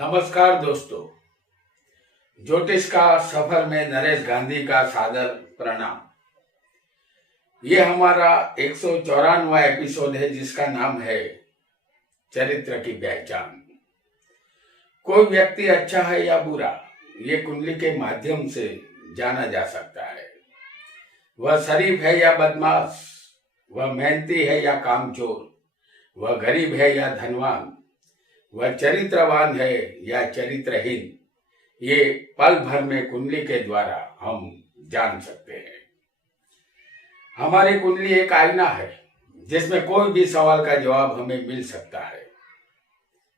नमस्कार दोस्तों, ज्योतिष का सफर में नरेश गांधी का सादर प्रणाम। ये हमारा 194वां एपिसोड है जिसका नाम है चरित्र की पहचान। कोई व्यक्ति अच्छा है या बुरा, ये कुंडली के माध्यम से जाना जा सकता है। वह शरीफ है या बदमाश, वह मेहनती है या कामचोर, वह गरीब है या धनवान, वह चरित्रवान है या चरित्रहीन, ये पल भर में कुंडली के द्वारा हम जान सकते हैं। हमारी कुंडली एक आईना है जिसमें कोई भी सवाल का जवाब हमें मिल सकता है।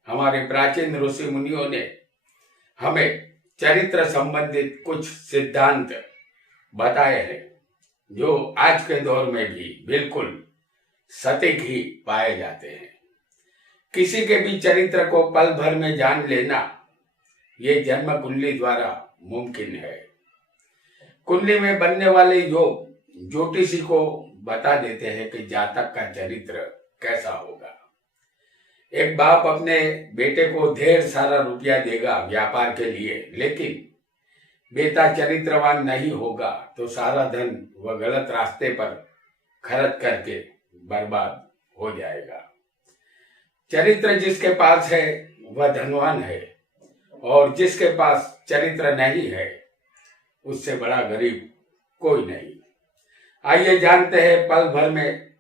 हमारे प्राचीन ऋषि मुनियों ने हमें चरित्र संबंधित कुछ सिद्धांत बताए हैं जो आज के दौर में भी बिल्कुल सटीक ही पाए जाते हैं। किसी के भी चरित्र को पल भर में जान लेना ये जन्म कुंडली द्वारा मुमकिन है। कुंडली में बनने वाले योग ज्योतिषी को बता देते हैं कि जातक का चरित्र कैसा होगा। एक बाप अपने बेटे को ढेर सारा रुपया देगा व्यापार के लिए, लेकिन बेटा चरित्रवान नहीं होगा तो सारा धन वह गलत रास्ते पर खर्च करके बर्बाद हो जाएगा। चरित्र जिसके पास है वह धनवान है और जिसके पास चरित्र नहीं है उससे बड़ा गरीब कोई नहीं। आइए जानते हैं पल भर में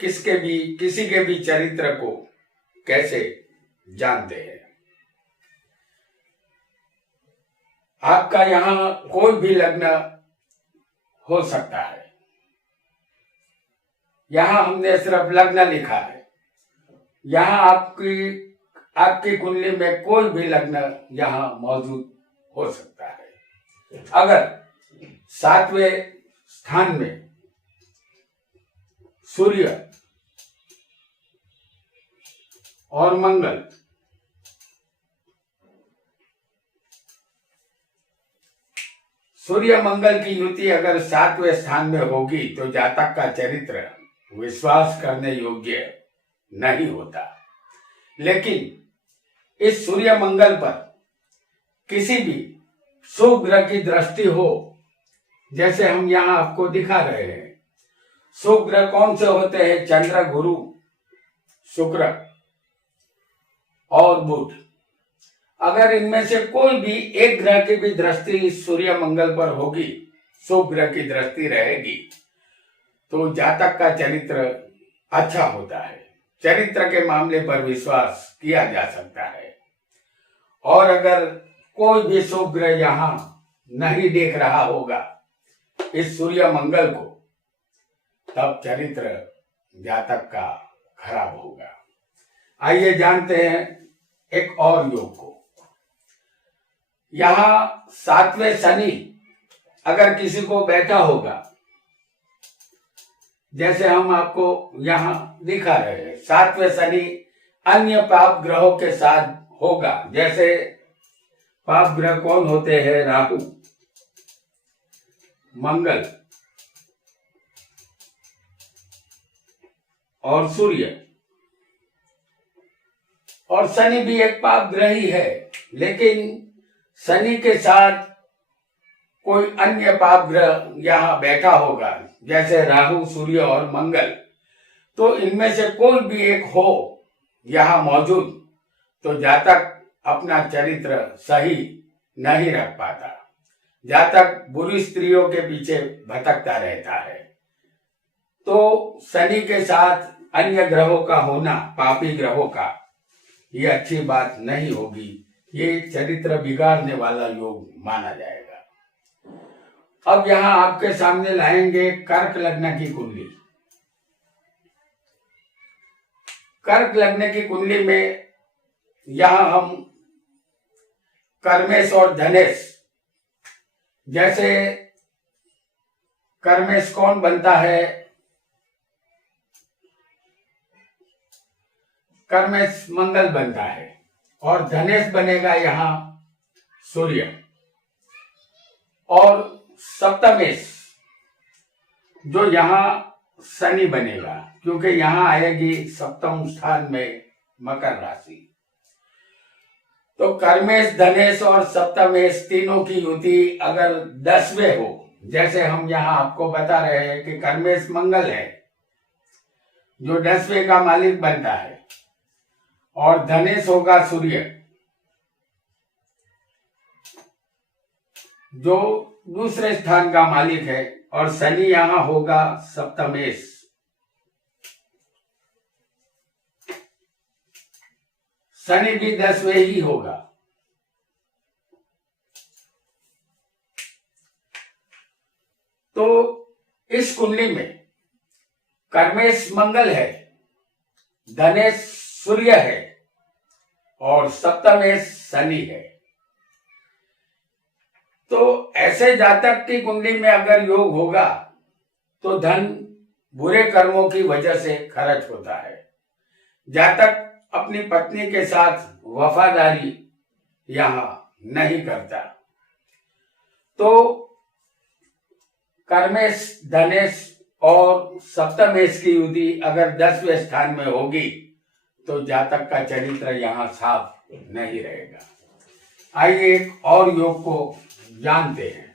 किसी के भी चरित्र को कैसे जानते हैं। आपका यहाँ कोई भी लग्न हो सकता है। यहाँ हमने सिर्फ लग्न लिखा है। यहाँ आपकी कुंडली में कोई भी लग्न यहाँ मौजूद हो सकता है। अगर 7वें स्थान में सूर्य और मंगल, सूर्य मंगल की युति अगर 7वें स्थान में होगी तो जातक का चरित्र विश्वास करने योग्य नहीं होता। लेकिन इस सूर्य मंगल पर किसी भी शुभ ग्रह की दृष्टि हो, जैसे हम यहाँ आपको दिखा रहे हैं। शुभ ग्रह कौन से होते हैं? चंद्र, गुरु, शुक्र और बुध। अगर इनमें से कोई भी एक ग्रह की भी दृष्टि सूर्य मंगल पर होगी, शुभ ग्रह की दृष्टि रहेगी, तो जातक का चरित्र अच्छा होता है। चरित्र के मामले पर विश्वास किया जा सकता है। और अगर कोई भी शुभ ग्रह यहाँ नहीं देख रहा होगा इस सूर्य मंगल को, तब चरित्र जातक का खराब होगा। आइए जानते हैं एक और योग को। यहाँ 7वें शनि अगर किसी को बैठा होगा, जैसे हम आपको यहाँ दिखा रहे हैं, 7वें शनि अन्य पाप ग्रहों के साथ होगा। जैसे पाप ग्रह कौन होते हैं? राहु, मंगल और सूर्य। और शनि भी एक पाप ग्रह ही है, लेकिन शनि के साथ कोई अन्य पाप ग्रह यहाँ बैठा होगा, जैसे राहु, सूर्य और मंगल, तो इनमें से कोई भी एक हो यहाँ मौजूद तो जातक अपना चरित्र सही नहीं रख पाता। जातक बुरी स्त्रियों के पीछे भटकता रहता है। तो शनि के साथ अन्य ग्रहों का होना, पापी ग्रहों का, ये अच्छी बात नहीं होगी। ये चरित्र बिगाड़ने वाला योग माना जाएगा। अब यहाँ आपके सामने लाएंगे कर्क लग्न की कुंडली। कर्क लग्न की कुंडली में यहाँ हम कर्मेश और धनेश, जैसे कर्मेश कौन बनता है? कर्मेश मंगल बनता है और धनेश बनेगा यहाँ सूर्य। और सप्तमेश जो यहाँ शनि बनेगा, क्योंकि यहाँ आएगी सप्तम स्थान में मकर राशि। तो कर्मेश, धनेश और सप्तमेश तीनों की युति अगर 10वें हो, जैसे हम यहाँ आपको बता रहे हैं कि कर्मेश मंगल है जो 10वें का मालिक बनता है, और धनेश होगा सूर्य जो दूसरे स्थान का मालिक है, और शनि यहां होगा सप्तमेश। शनि भी 10वें ही होगा। तो इस कुंडली में कर्मेश मंगल है, धनेश सूर्य है और सप्तमेश शनि है। तो ऐसे जातक की कुंडली में अगर योग होगा तो धन बुरे कर्मों की वजह से खर्च होता है। जातक अपनी पत्नी के साथ वफादारी यहां नहीं करता। तो कर्मेश, धनेश और सप्तमेश की युति अगर 10वें स्थान में होगी तो जातक का चरित्र यहां साफ नहीं रहेगा। आइए एक और योग को जानते हैं।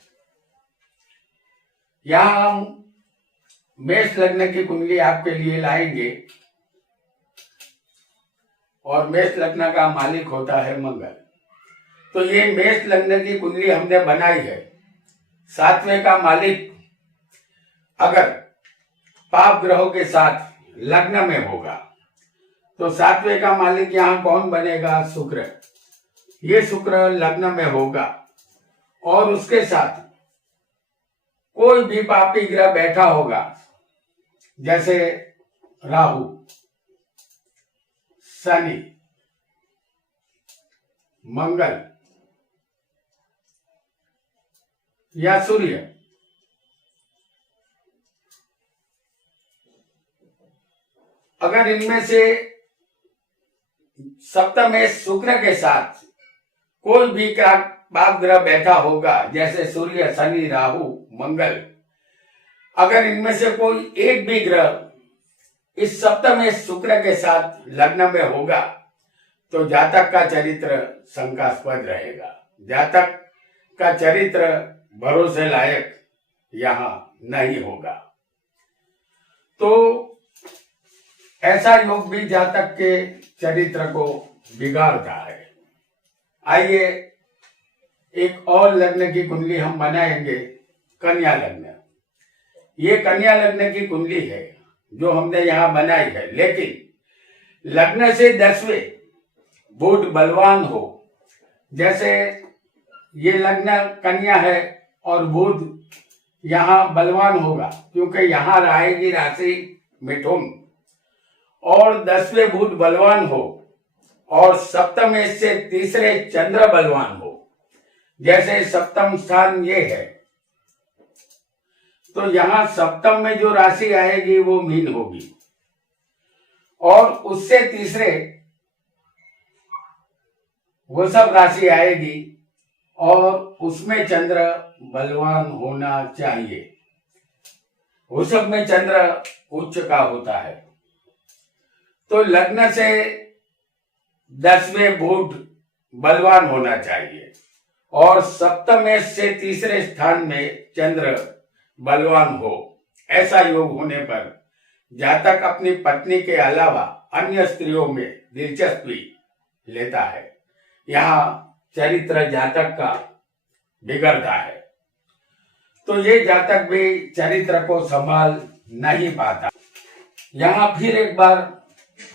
यहां हम मेष लग्न की कुंडली आपके लिए लाएंगे और मेष लग्न का मालिक होता है मंगल। तो ये मेष लग्न की कुंडली हमने बनाई है। 7वें का मालिक अगर पाप ग्रहों के साथ लग्न में होगा तो 7वें का मालिक यहां कौन बनेगा? शुक्र। ये शुक्र लग्न में होगा और उसके साथ कोई भी पापी ग्रह बैठा होगा, जैसे राहु, शनि, मंगल या सूर्य। अगर इनमें से सप्तमेश शुक्र के साथ कोई भी पाप ग्रह बैठा होगा, जैसे सूर्य, शनि, राहु, मंगल, अगर इनमें से कोई एक भी ग्रह इस सप्तमेश शुक्र के साथ लग्न में होगा तो जातक का चरित्र शंकास्पद रहेगा। जातक का चरित्र भरोसे लायक यहां नहीं होगा। तो ऐसा योग भी जातक के चरित्र को बिगाड़ता है। आइए एक और लग्न की कुंडली हम बनाएंगे, कन्या लग्न। ये कन्या लग्न की कुंडली है जो हमने यहां बनाई है, लेकिन लग्न से 10वें बुध बलवान हो, जैसे ये लग्न कन्या है और बुध यहां बलवान होगा क्योंकि यहां रहेगी राशि मिथुन, और 10वें बुध बलवान हो और सप्तमेश से तीसरे चंद्र बलवान हो, जैसे सप्तम स्थान ये है, तो यहां सप्तम में जो राशि आएगी वो मीन होगी और उससे तीसरे वो सब राशि आएगी और उसमें चंद्र बलवान होना चाहिए। वृषभ में चंद्र उच्च का होता है। तो लग्न से 10वें बुध बलवान होना चाहिए और सप्तमेश से तीसरे स्थान में चंद्र बलवान हो। ऐसा योग होने पर जातक अपनी पत्नी के अलावा अन्य स्त्रियों में दिलचस्पी लेता है। यहाँ चरित्र जातक का बिगड़ता है, तो ये जातक भी चरित्र को संभाल नहीं पाता। यहाँ फिर एक बार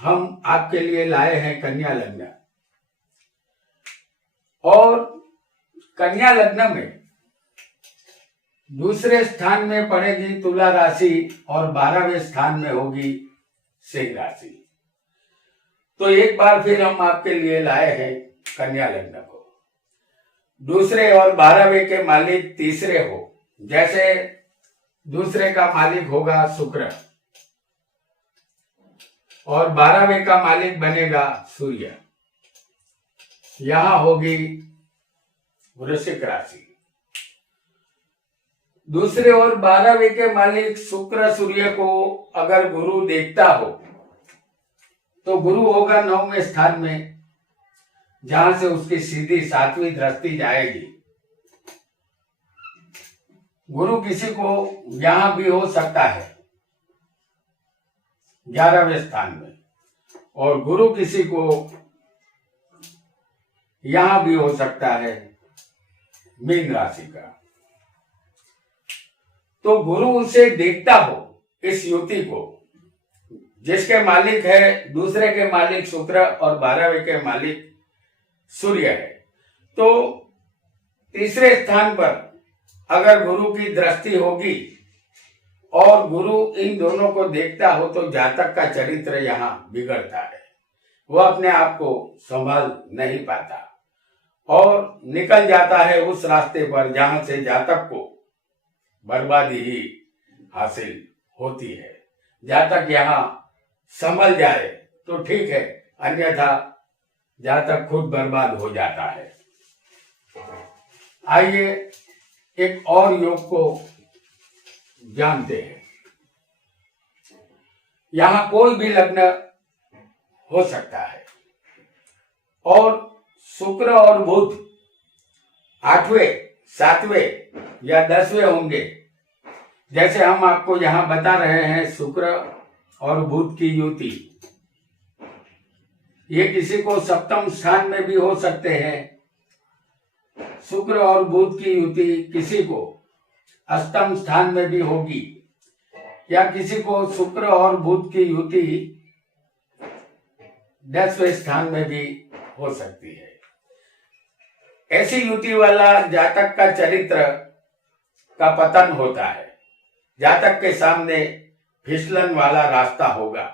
हम आपके लिए लाए हैं कन्या लग्न, और कन्या लग्न में दूसरे स्थान में पड़ेगी तुला राशि और 12वें स्थान में होगी सिंह राशि। तो एक बार फिर हम आपके लिए लाए हैं कन्या लग्न को। दूसरे और 12वें के मालिक तीसरे हो, जैसे दूसरे का मालिक होगा शुक्र और 12वें का मालिक बनेगा सूर्य। यहां होगी वृश्चिक राशि। दूसरे और 12वें के मालिक शुक्र सूर्य को अगर गुरु देखता हो तो गुरु होगा 9वें स्थान में, जहां से उसकी सीधी 7वीं दृष्टि जाएगी। गुरु किसी को यहां भी हो सकता है 11वें स्थान में, और गुरु किसी को यहां भी हो सकता है मीन राशि का। तो गुरु उसे देखता हो, इस युति को, जिसके मालिक है, दूसरे के मालिक शुक्र और 12वें के मालिक सूर्य है। तो तीसरे स्थान पर अगर गुरु की दृष्टि होगी और गुरु इन दोनों को देखता हो तो जातक का चरित्र यहाँ बिगड़ता है। वह अपने आप को संभाल नहीं पाता और निकल जाता है उस रास्ते पर जहां से जातक को बर्बादी ही हासिल होती है। जातक यहाँ संभल जाए तो ठीक है, अन्यथा जातक खुद बर्बाद हो जाता है। आइए एक और योग को जानते हैं। यहां कोई भी लग्न हो सकता है और शुक्र और बुध 8वें, 7वें या 10वें होंगे। जैसे हम आपको यहां बता रहे हैं, शुक्र और बुध की युति, ये किसी को 7वें स्थान में भी हो सकते हैं। शुक्र और बुध की युति किसी को 8वें स्थान में भी होगी, या किसी को शुक्र और बुध की युति 10वें स्थान में भी हो सकती है। ऐसी युति वाला जातक का चरित्र का पतन होता है। जातक के सामने फिसलन वाला रास्ता होगा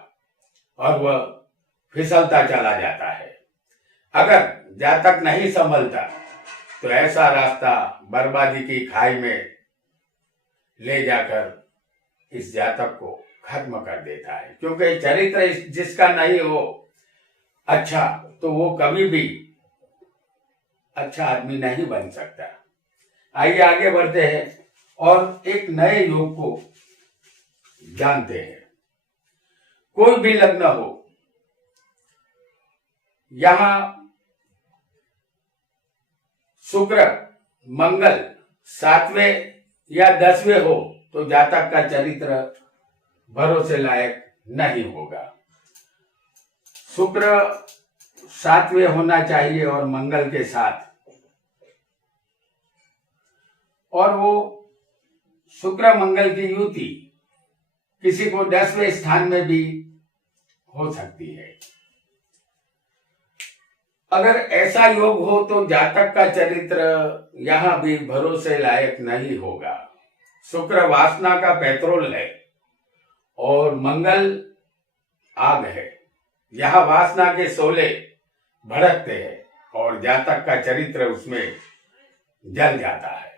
और वह फिसलता चला जाता है। अगर जातक नहीं संभलता तो ऐसा रास्ता बर्बादी की खाई में ले जाकर इस जातक को खत्म कर देता है, क्योंकि चरित्र जिसका नहीं हो अच्छा, तो वो कभी भी अच्छा आदमी नहीं बन सकता। आइए आगे बढ़ते हैं और एक नए योग को जानते हैं। कोई भी लग्न हो, यहां शुक्र, मंगल 7वें या 10वें हो तो जातक का चरित्र भरोसे लायक नहीं होगा। शुक्र 7वें होना चाहिए और मंगल के साथ, और वो शुक्र मंगल की युति किसी को 10वें स्थान में भी हो सकती है। अगर ऐसा योग हो तो जातक का चरित्र यहां भी भरोसे लायक नहीं होगा। शुक्र वासना का पेट्रोल है और मंगल आग है। यह वासना के शोले भड़कते हैं और जातक का चरित्र उसमें जल जाता है।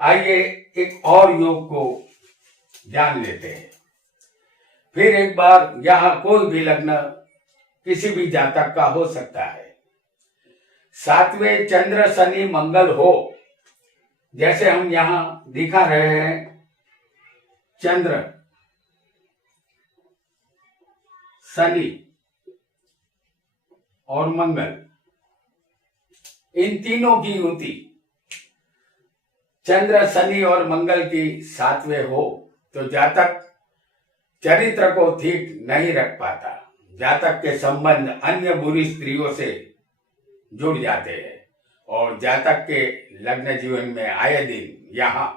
आइए एक और योग को जान लेते हैं। फिर एक बार यहां कोई भी लग्न किसी भी जातक का हो सकता है। 7वें चंद्र शनि मंगल हो, जैसे हम यहां दिखा रहे हैं, चंद्र शनि और मंगल, इन तीनों की युति चंद्र शनि और मंगल की 7वें हो तो जातक चरित्र को ठीक नहीं रख पाता। जातक के संबंध अन्य बुरी स्त्रियों से जुड़ जाते हैं और जातक के लग्न जीवन में आए दिन यहाँ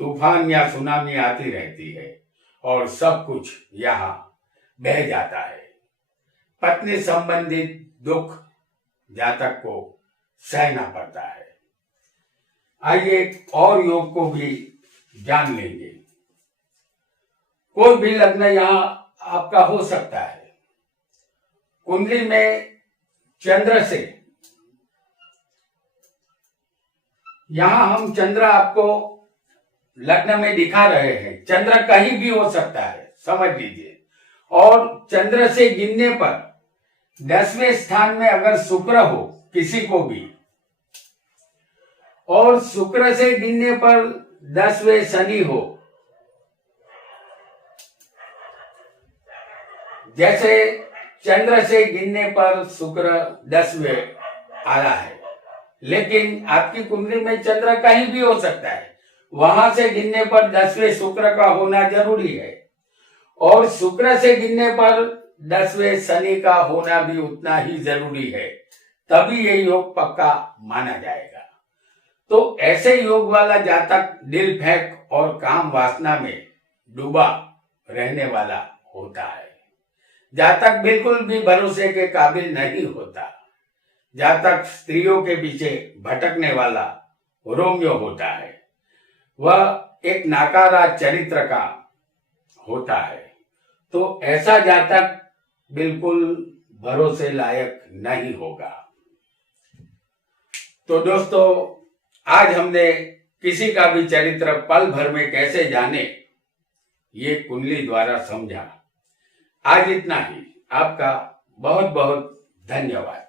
तूफान या सुनामी आती रहती है और सब कुछ यहाँ बह जाता है। पत्नी संबंधित दुख जातक को सहना पड़ता है। आइए एक और योग को भी जान लेंगे। कोई भी लग्न यहाँ आपका हो सकता है। कुंडली में चंद्र से, यहां हम चंद्र आपको लग्न में दिखा रहे हैं, चंद्र कहीं भी हो सकता है, समझ लीजिए। और चंद्र से गिनने पर 10वें स्थान में अगर शुक्र हो किसी को भी, और शुक्र से गिनने पर 10वें शनि हो, जैसे चंद्र से गिनने पर शुक्र 10वें आया है, लेकिन आपकी कुंडली में चंद्र कहीं भी हो सकता है, वहां से गिनने पर 10वें शुक्र का होना जरूरी है, और शुक्र से गिनने पर 10वें शनि का होना भी उतना ही जरूरी है, तभी ये योग पक्का माना जाएगा। तो ऐसे योग वाला जातक दिल फेंक और काम वासना में डूबा रहने वाला होता है। जातक बिल्कुल भी भरोसे के काबिल नहीं होता। जातक स्त्रियों के पीछे भटकने वाला रोमियो होता है। वह एक नाकारा चरित्र का होता है। तो ऐसा जातक बिल्कुल भरोसे लायक नहीं होगा। तो दोस्तों, आज हमने किसी का भी चरित्र पल भर में कैसे जाने, ये कुंडली द्वारा समझा। आज इतना ही। आपका बहुत बहुत धन्यवाद।